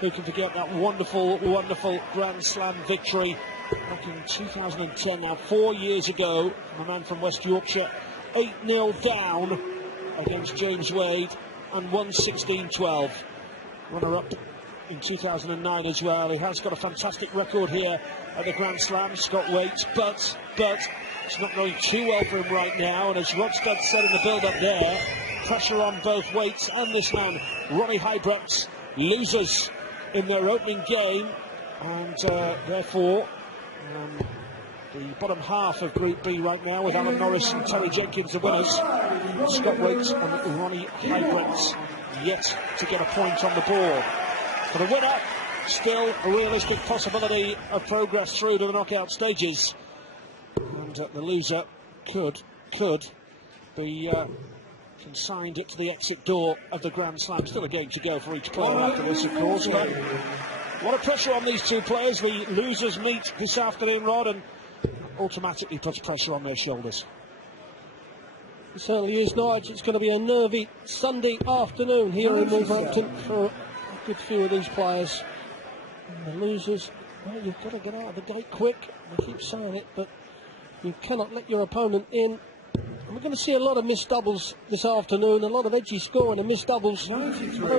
Who can forget that wonderful, wonderful Grand Slam victory back in 2010, now 4 years ago, from a man from West Yorkshire, 8-0 down against James Wade and won 16-12. Runner-up in 2009 as well. He has got a fantastic record here at the Grand Slam, Scott Waite, but it's not going too well for him right now, and as Rodstad said in the build-up there, pressure on both Waite and this man, Ronnie Huybrechts, losers in their opening game, and therefore the bottom half of Group B right now, with Alan Norris and Terry Jenkins the winners. Scott Waite and Ronnie Huybrechts yet to get a point on the board. For the winner, still a realistic possibility of progress through to the knockout stages, and the loser could be consigned to the exit door of the Grand Slam. Still a game to go for each player after this, of course, but a lot of pressure on these two players. The losers meet this afternoon, Rod, and automatically puts pressure on their shoulders. It certainly is, Nigel. It's going to be a nervy Sunday afternoon here in Wolverhampton for a good few of these players. And the losers, well, you've got to get out of the gate quick. I keep saying it, but you cannot let your opponent in. And we're going to see a lot of missed doubles this afternoon, a lot of edgy scoring and missed doubles. I don't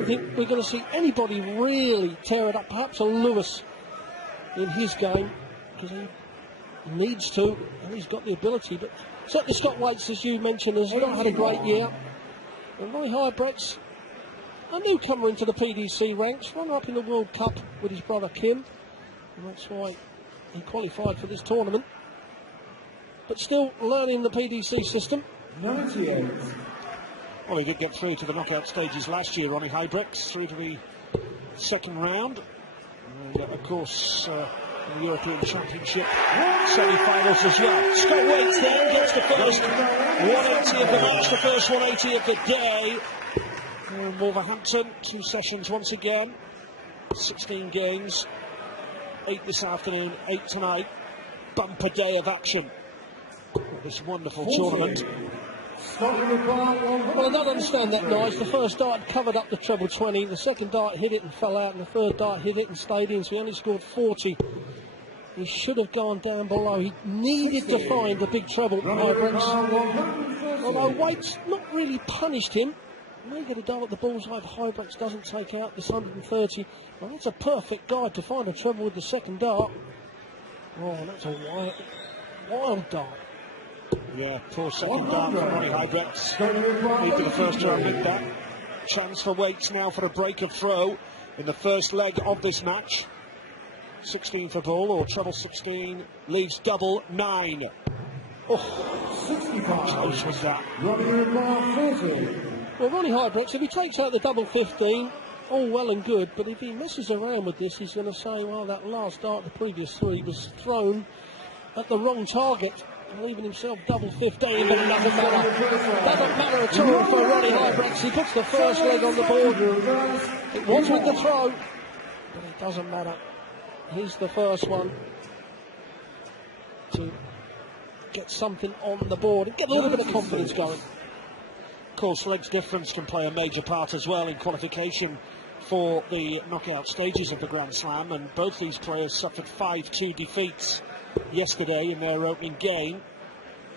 think we're going to see anybody really tear it up. Perhaps a Lewis in his game, because he needs to, and he's got the ability. But certainly Scott Waite, as you mentioned, has not had a great year. And Ronnie Huybrechts, a newcomer into the PDC ranks, runner-up in the World Cup with his brother Kim, and that's why he qualified for this tournament. But still learning the PDC system. 98. Well, he did get through to the knockout stages last year, Ronnie Huybrechts, through to the second round. And, of course, in the European Championship semi-finals as well. Scott Waite then gets the first 180 of the match, the first 180 of the day. In Wolverhampton, 2 sessions once again, 16 games, 8 this afternoon, 8 tonight. Bumper day of action. This wonderful tournament. Well, I don't understand that, guys. The first dart covered up the treble 20, the second dart hit it and fell out, and the third dart hit it and stayed in, so he only scored 40. He should have gone down below. He needed to find the big treble, Huybrechts. Although Waite's not really punished him. He may get a dart at the bullseye if Huybrechts doesn't take out this 130. Well, that's a perfect guide to find a treble with the second dart. Oh, that's a wild dart. Yeah, poor second dart from Ronnie Huybrechts. Need for the first to admit that. Chance for Waite now for a break of throw in the first leg of this match. 16 for ball, or treble 16, leaves double 9. Oh, 65. How close was that? Well, Ronnie Huybrechts, if he takes out the double 15, all well and good, but if he messes around with this, he's going to say, well, that last dart, the previous 3, was thrown at the wrong target, leaving himself double 15, but it doesn't matter. Doesn't matter at all for Ronnie Huybrechts. He puts the first leg on the board. It was with the throw, but it doesn't matter. He's the first one to get something on the board and get a little bit of confidence going. Of course, legs difference can play a major part as well in qualification for the knockout stages of the Grand Slam, and both these players suffered 5-2 defeats yesterday in their opening game.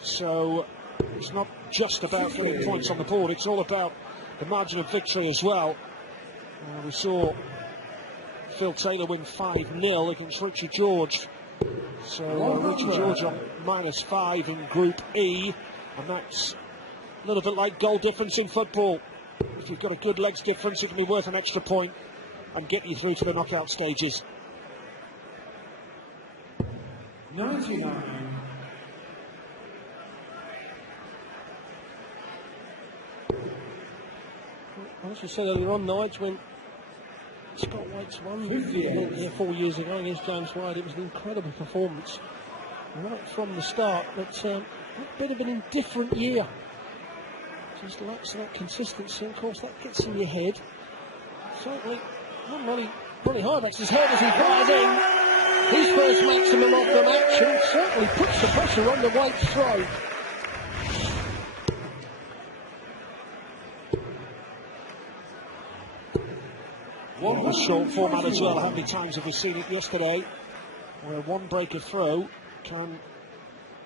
So it's not just about getting points on the board, it's all about the margin of victory as well. We saw Phil Taylor win 5-0 against Richie George. So Richie George on -5 in Group E, and that's a little bit like goal difference in football. If you've got a good legs difference, it can be worth an extra point and get you through to the knockout stages. 99. As you said earlier on, Nigel, when Scott Waite's won here 4 years ago against James Wade, it was an incredible performance right from the start, but a bit of an indifferent year. Just lacks that consistency, and of course that gets in your head. Certainly, Ronnie Huybrechts' head as he fires in. His first maximum of the match, and certainly puts the pressure on the Waite's throw. this short format as well. How many times have we seen it yesterday, where one break of throw can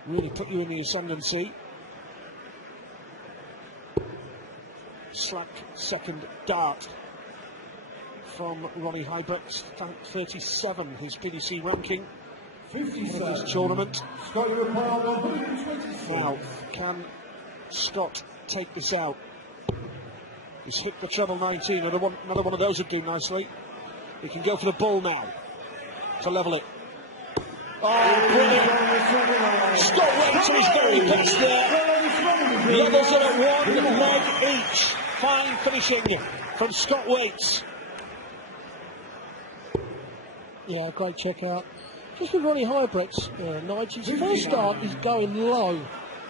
really put you in the ascendancy. Slack second dart from Ronnie Huybrechts, 37, his PDC ranking in this tournament. Now, can Scott take this out? He's hit the treble 19, another one of those would do nicely. He can go for the bull now to level it. Oh, brilliant! Scott Waits is very best there. Levels it at one leg each. Fine finishing from Scott Waits. Yeah, great check out. Just with Ronnie Huybrechts, Nigel, his first dart is going low.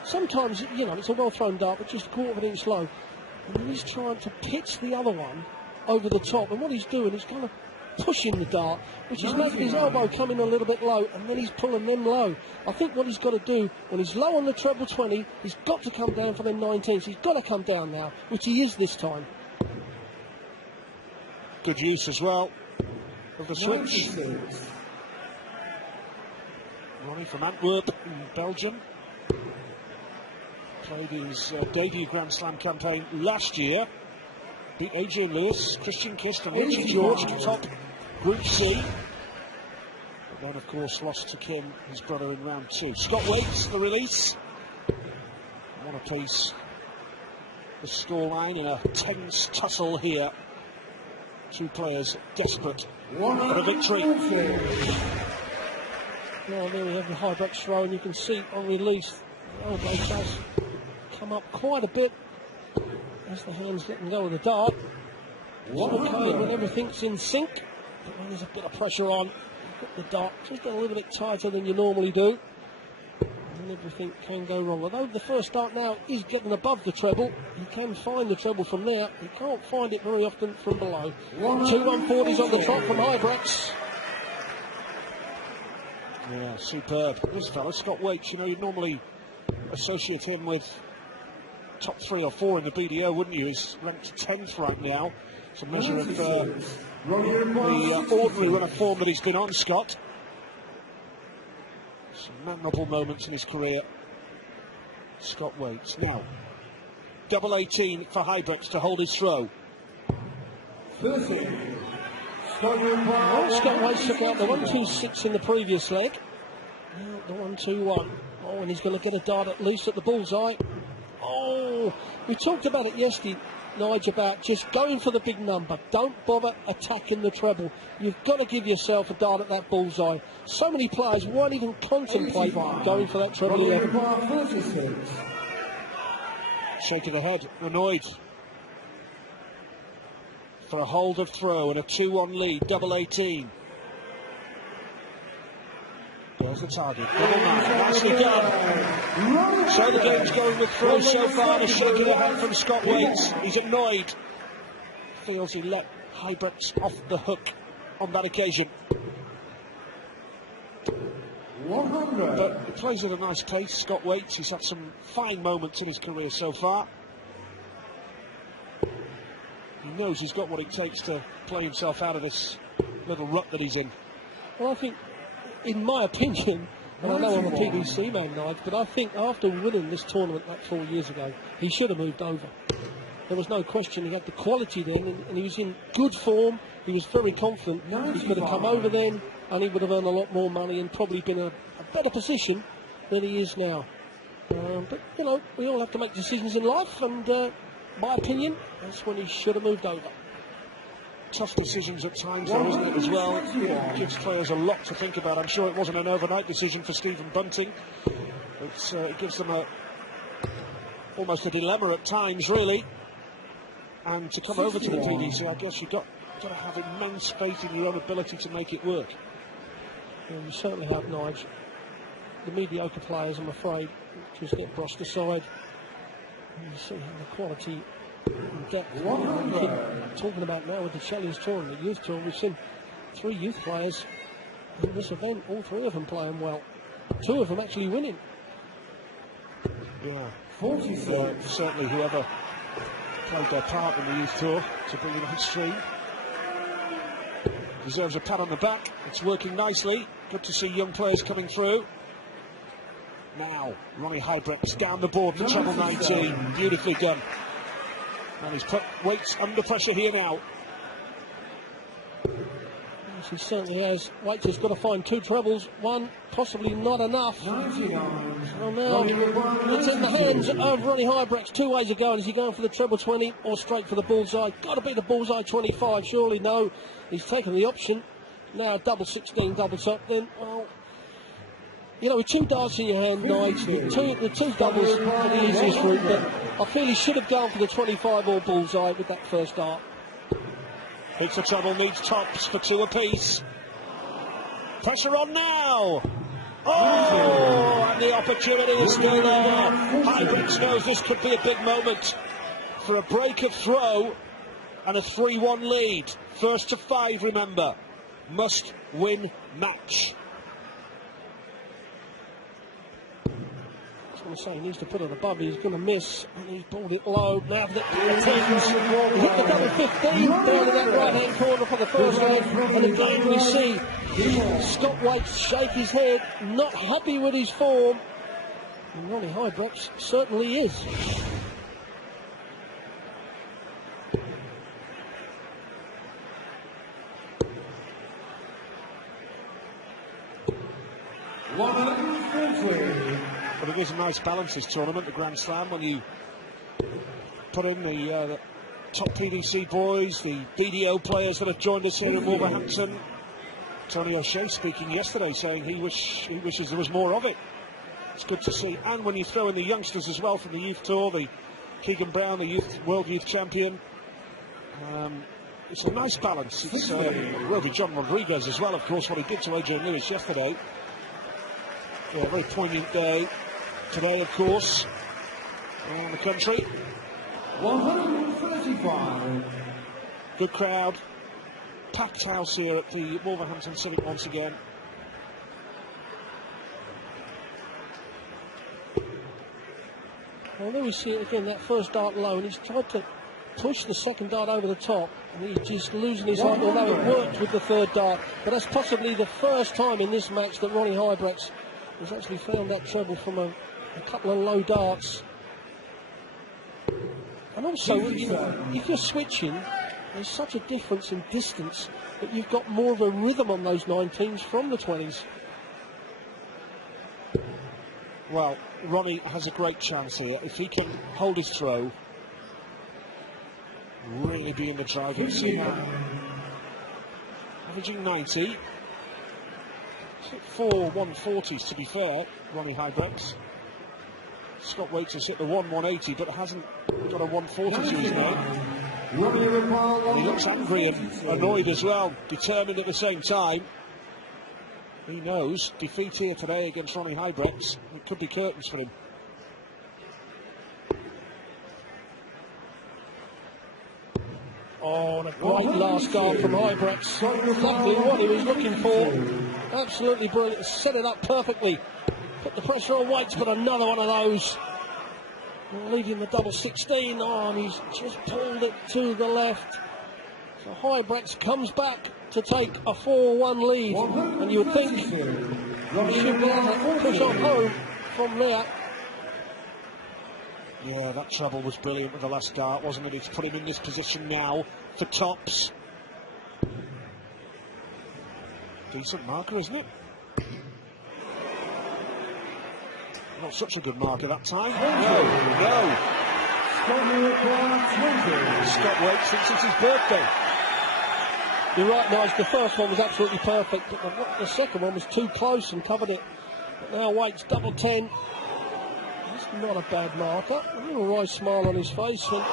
Sometimes, you know, it's a well-thrown dart, but just a quarter of an inch low. And then he's trying to pitch the other one over the top. And what he's doing is kind of pushing the dart, which is making his elbow come in a little bit low, and then he's pulling them low. I think what he's got to do, when he's low on the treble 20, he's got to come down for them 19s. He's got to come down now, which he is this time. Good use as well of the switch. Ronnie from Antwerp in Belgium. Played his debut Grand Slam campaign last year. Beat Adrian Lewis, Christian Kist and Richie George to top Group C. But then, of course, lost to Kim, his brother, in round 2. Scott Waits, the release. One apiece. The scoreline in a tense tussle here. Two players desperate for a victory. Well, there we have the Huybrechts throw, and you can see on release, the elbow does come up quite a bit as the hands letting go of the dart. It's okay when everything's in sync, but when there's a bit of pressure on, you've got the dart just a little bit tighter than you normally do, and everything can go wrong. Although the first dart now is getting above the treble, he can find the treble from there. He can't find it very often from below. 2 140s on the trot from Huybrechts. Yeah, superb. This fella, Scott Waits, you know, you'd normally associate him with top 3 or 4 in the BDO, wouldn't you? He's ranked 10th right now. It's a measure of the ordinary run of form that he's been on, Scott. Some memorable moments in his career. Scott Waits. Now, double 18 for Huybrechts to hold his throw. Well, Scott Waits took out the 1-2-6 in the previous leg. Now the 1-2-1. Oh, and he's going to get a dart at least at the bullseye. Oh, we talked about it yesterday, Nigel, about just going for the big number. Don't bother attacking the treble. You've got to give yourself a dart at that bullseye. So many players won't even contemplate going for that treble 11. Shake of the head, annoyed. For a hold of throw and a 2-1 lead, double 18. There's the target, double 9, nicely done. So the game's going with throw so far, and a shake of the head from Scott Waits. He's annoyed. Feels he let Huybrechts off the hook on that occasion. 100. But he plays at a nice pace, Scott Waits. He's had some fine moments in his career so far. He knows he's got what it takes to play himself out of this little rut that he's in. Well, I think, in my opinion, and I know I'm a PDC man, Nigel, but I think after winning this tournament like 4 years ago, he should have moved over. There was no question. He had the quality then, and he was in good form. He was very confident. He could have come over then, and he would have earned a lot more money and probably been in a better position than he is now. But, you know, we all have to make decisions in life, and my opinion, that's when he should have moved over. Tough decisions at times, though, isn't it, as well? It gives players a lot to think about. I'm sure it wasn't an overnight decision for Stephen Bunting. It gives them almost a dilemma at times, really. And to come over to the PDC, I guess you've got to have immense faith in your own ability to make it work. Yeah, you certainly have, Nigel. The mediocre players, I'm afraid, just get brushed aside. And you see how the quality and depth talking about now with the Challenge Tour and the Youth Tour. We've seen 3 youth players in this event, all 3 of them playing well. 2 of them actually winning. Yeah, 46. Certainly whoever played their part in the Youth Tour to bring it on stream. deserves a pat on the back. It's working nicely. Good to see young players coming through. Now, Ronnie Huybrechts down the board for treble 19. Beautifully done. And he's put Weights under pressure here now. Yes, he certainly has. Weights has got to find 2 trebles. 1, possibly not enough. Well, now, it's in the hands of Ronnie Huybrechts. 2 ways of going. Is he going for the treble 20 or straight for the bullseye? Got to be the bullseye 25, surely. No, he's taken the option. Now, double 16, double top. Then, well, you know, with 2 darts in your hand, Nigel, the two doubles are the easiest route, but I feel he should have gone for the 25 or bullseye with that first dart. Hits the treble, needs tops for 2 apiece. Pressure on now. Oh, and the opportunity is still there. Huybrechts knows this could be a big moment for a break of throw and a 3-1 lead. First to 5, remember. Must win match. I'm saying he needs to put it above. He's going to miss, and he's pulled it low. Now the 10s, he hit the double 15 down in that right hand corner for the first leg, and again we see Scott Weights shake his head, not happy with his form, and Ronnie Huybrechts certainly is. But it is a nice balance, this tournament, the Grand Slam, when you put in the top PDC boys, the BDO players that have joined us here in Wolverhampton. Tony O'Shea speaking yesterday, saying he wishes there was more of it. It's good to see. And when you throw in the youngsters as well from the youth tour, the Keegan Brown, the world youth champion, it's a nice balance. It's will be John Rodriguez as well, of course, what he did to Adrian Lewis yesterday. Yeah, a very poignant day today, of course, around the country. 135. Good crowd. Packed house here at the Wolverhampton Civic once again. Well, there we see it again, that first dart low, and he's tried to push the second dart over the top, and he's just losing his height, although it worked with the third dart. But that's possibly the first time in this match that Ronnie Huybrechts has actually found that treble from a couple of low darts. And also, you know, if you're switching, there's such a difference in distance that you've got more of a rhythm on those 19s from the 20s. Well, Ronnie has a great chance here. If he can hold his throw, really be in the driving seat. Averaging 90. 4 140s to be fair, Ronnie Huybrechts. Scott Weights has hit the 180, but hasn't got a 140 to his name. And he looks angry and annoyed as well, determined at the same time. He knows defeat here today against Ronnie Huybrechts, it could be curtains for him. Oh, and a great last dart from Huybrechts. Exactly what he was looking for. Absolutely brilliant. Set it up perfectly. Put the pressure on Weights, but another one of those. Leaving the double 16 on. He's just pulled it to the left. So Huybrechts comes back to take a 4-1 lead. And you would think he should be able to push on home from there. Yeah, that treble was brilliant with the last dart, wasn't it? It's put him in this position now for tops. Decent marker, isn't it? Not such a good marker that time. No. Scott Weights thinks it's his birthday. You're right, Nigel. The first one was absolutely perfect, but the second one was too close and covered it. But now Weights double 10. That's not a bad marker. A little wry smile on his face and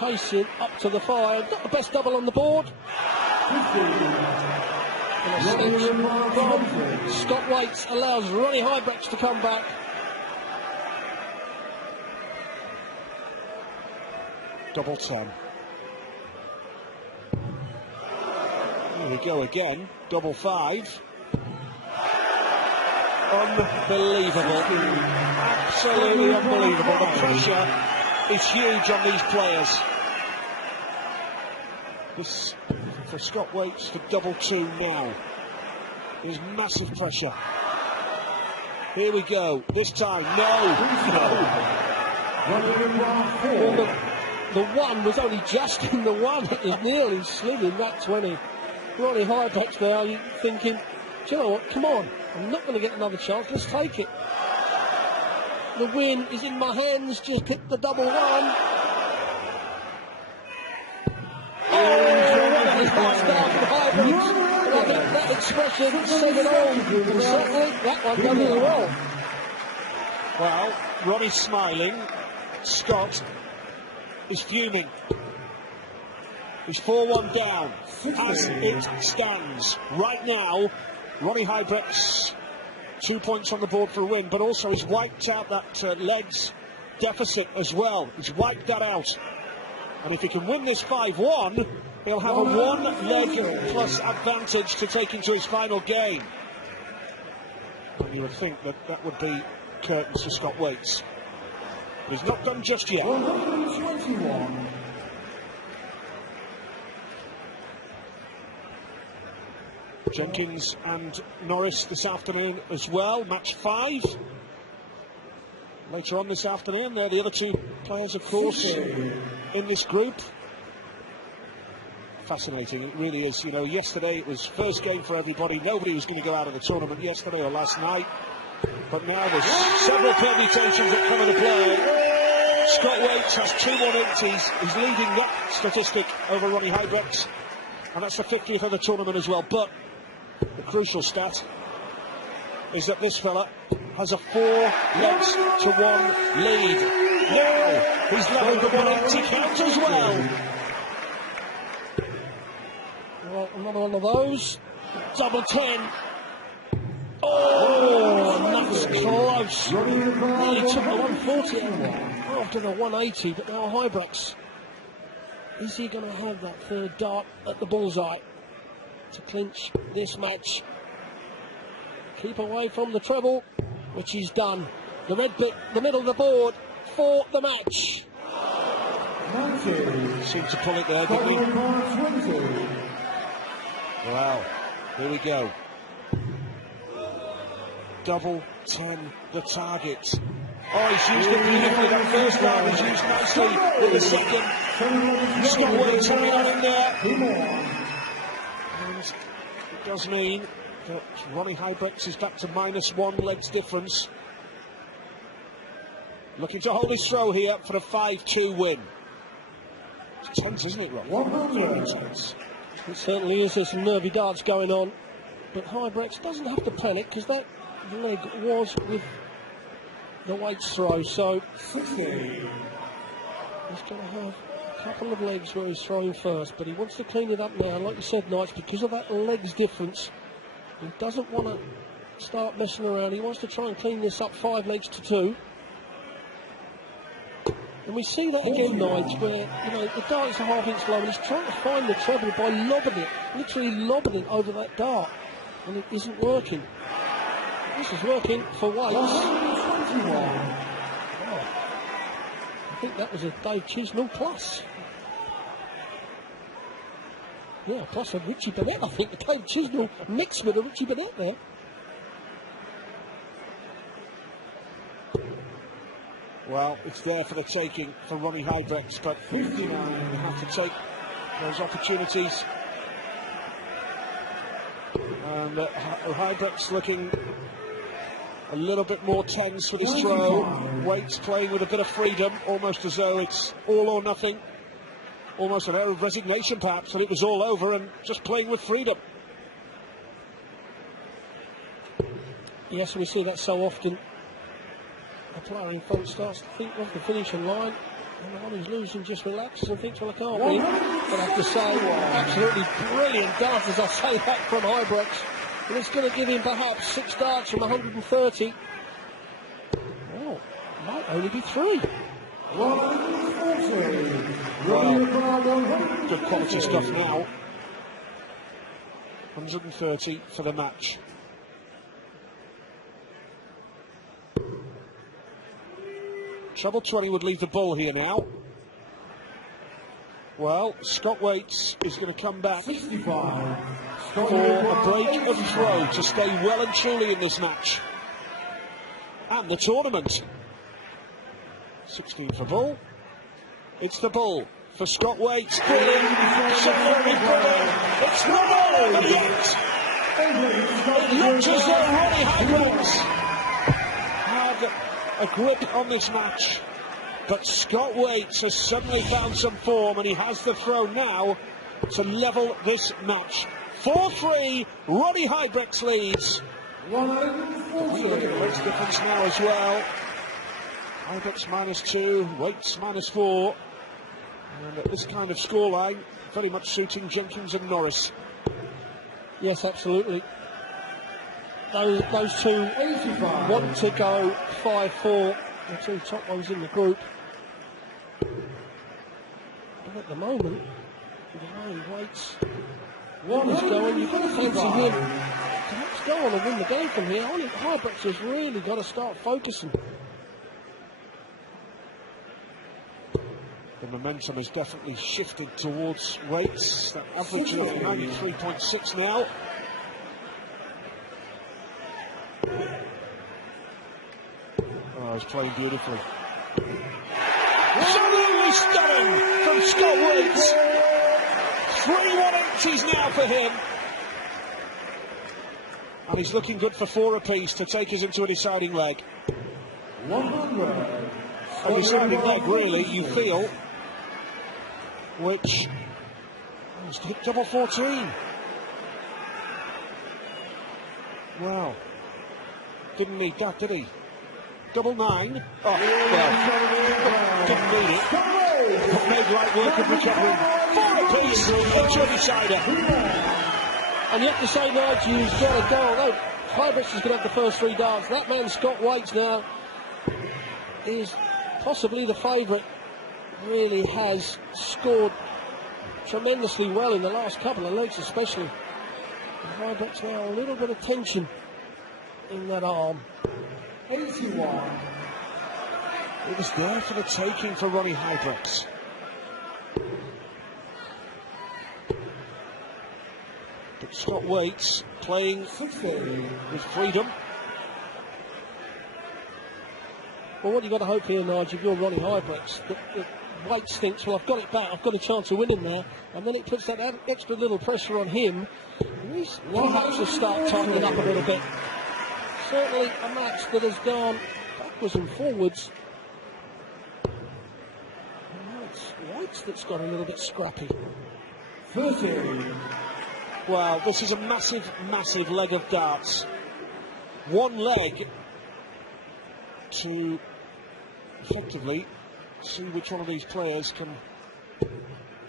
chasing up to the 5. Not the best double on the board. And a snitch from Scott Weights allows Ronnie Huybrechts to come back. Double 10. Here we go again. Double 5. Unbelievable. Absolutely unbelievable. The pressure is huge on these players. This for Scott Huybrechts for double two now. There's massive pressure. Here we go. This time, no. Well, the one was only just in the one. It was nearly slid in that 20. Ronnie Huybrechts there, you're thinking, do you know what, come on, I'm not going to get another chance, let's take it. The win is in my hands, just hit the double one. Oh, what a high start from Huybrechts. And I think that expression said it all. And certainly that one done really well. Well, Ronnie's smiling. Scott is fuming. He's 4-1 down as it stands. Right now, Ronnie Huybrechts, 2 points on the board for a win, but also he's wiped out that legs deficit as well. He's wiped that out. And if he can win this 5-1, he'll have a one-leg plus advantage to take into his final game. And you would think that that would be curtains for Scott Huybrechts. He's not done just yet. 121. Jenkins and Norris this afternoon as well, match 5. Later on this afternoon, they're the other two players, of course, in this group. Fascinating, it really is. You know, yesterday it was first game for everybody. Nobody was going to go out of the tournament yesterday or last night. But now there's several permutations that come into play. Scott Huybrechts has 2 180s. He's leading that statistic over Ronnie Huybrechts. And that's the 50th of the tournament as well. But the crucial stat is that this fella has a 4 legs to 1 lead. Now he's leveled the 180 count as well. Well, another one of those. Double 10. Oh, and that's close. Nearly took the 140 after the 180, but now Huybrechts. Is he going to have that third dart at the bullseye to clinch this match? Keep away from the treble, which he's done. The red bit, the middle of the board for the match. Seemed to pull it there, didn't he? Wow, here we go. Double 10, the target. Oh, he's used it beautifully. That first round he's used nicely with the second. Scott Huybrechts hanging on in there. And it does mean that Ronnie Huybrechts is back to -1 legs difference. Looking to hold his throw here for a 5-2 win. It's tense, isn't it, Rob? Very tense. It certainly is. There's some nervy darts going on. But Huybrechts doesn't have to panic because that leg was with the weights throw. So he's going to have a couple of legs where he's throwing first. But he wants to clean it up now. Like you said, Knights, because of that legs difference, he doesn't want to start messing around. He wants to try and clean this up 5 legs to 2. And we see that again, Knights, where, you know, the dart is a half-inch low and he's trying to find the treble by lobbing it, literally lobbing it over that dart, and it isn't working. This is working for Huybrechts. Oh, I think that was a Dave Chisnall plus. Yeah, plus a Richie Burnett. I think the Dave Chisnall mixed with a Richie Burnett there. Well, it's there for the taking for Ronnie Huybrechts, but you have to take those opportunities. And Huybrechts looking a little bit more tense with his throw. Huybrechts playing with a bit of freedom, almost as though it's all or nothing. Almost an air of resignation, perhaps, that it was all over and just playing with freedom. Yes, we see that so often. The player in front starts to think of the finishing line, and the one who's losing just relaxes and thinks, well, I can't win. But I have to say, absolutely brilliant dart, as I say that, from Huybrechts. And it's going to give him perhaps 6 darts from 130. Well, might only be 3. Well, good quality stuff now. 130 for the match. Treble 20 would leave the bull here now. Well, Scott Waits is going to come back 65. for a break of throw to stay well and truly in this match and the tournament. 16 for Bull. It's the Bull for Scott Waits. Brilliant, absolutely brilliant. It's not all over yet. It looks as though Ronnie Huybrechts had a grip on this match, but Scott Waits has suddenly found some form, and he has the throw now to level this match. 4-3, Ronnie Huybrechts leads. Look at the Waits difference now as well. Huybrechts -2, Waits -4. And at this kind of scoreline, very much suiting Jenkins and Norris. Yes, absolutely. Those two want to go 5-4, the two top ones in the group. But at the moment, the way Waits is going, you've got to fancy him to perhaps go on and win the game from here. I think Huybrechts has really got to start focusing. The momentum has definitely shifted towards Waits. That average of 93.6 now. Oh, he's playing beautifully. Absolutely stunning from Scott Waits. 3 180s now for him. And he's looking good for 4 apiece to take us into a deciding leg. 100. A deciding leg, really, you feel, which has hit double 14. Wow. Didn't need that, did he? Double 9. Oh, well, didn't need it. But made light work of recovering. 4 apiece into a decider. And you have to say, Nigel, you've got to go. Although Huybrechts is going to have the first 3 darts, that man Scott Waits now is possibly the favourite. Really has scored tremendously well in the last couple of legs, especially. And Huybrechts now a little bit of tension in that arm. 81. It was there for the taking for Ronnie Huybrechts. But Scott Waits playing 60. with freedom. Well, what you've got to hope here, Nigel, if you're Ronnie Huybrechts, that Waits thinks, well, I've got it back, I've got a chance of winning now, and then it puts that extra little pressure on him. He's perhaps to start tightening up a little bit. Certainly a match that has gone backwards and forwards. And now it's Waits that's got a little bit scrappy. 30. Well, this is a massive, massive leg of darts. One leg to effectively see which one of these players can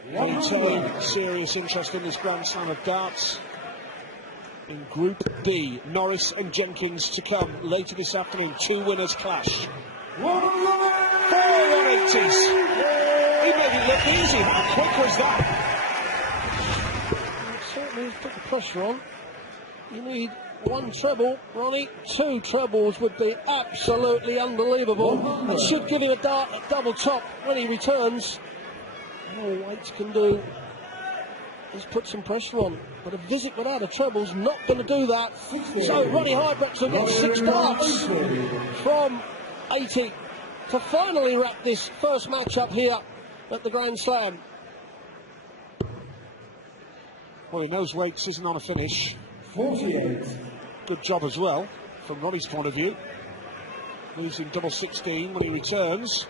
maintain serious interest in this Grand Slam of darts. In Group B, Norris and Jenkins to come later this afternoon. 2 winners clash. 4 180s. He made it look easy. How quick was that? It certainly has put the pressure on. You need 1 treble, Ronnie. 2 trebles would be absolutely unbelievable. It should give him a dart at double top when he returns. All Waits can do is put some pressure on. But a visit without a treble's not going to do that. So Ronnie Huybrechts will get 6 darts from 80 to finally wrap this first match up here at the Grand Slam. Well, he knows Waits isn't on a finish. 48. Good job as well, from Ronnie's point of view. Losing double 16 when he returns.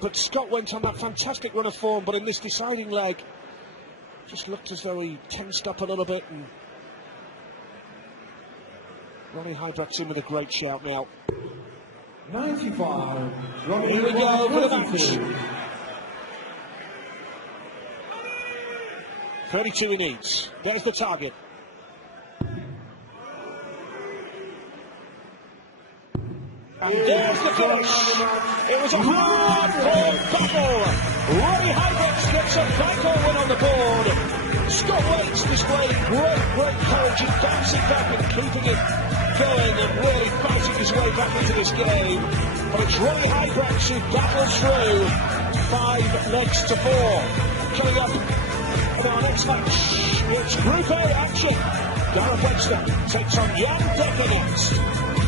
But Scott went on that fantastic run of form, but in this deciding leg, just looked as though he tensed up a little bit. And Ronnie Huybrechts in with a great shout now. 95. Here we go for the match. 32 he needs. There's the target. And there's the finish. It was a hard-fought battle. Ronnie Huybrechts gets a vital win on the board. Scott Waits displayed great courage in bouncing back and keeping it going and really fighting his way back into this game. But it's Ronnie Huybrechts who battles through 5 legs to 4. Coming up in our next match, it's Group A action. Gareth Webster takes on Jan Dekker next.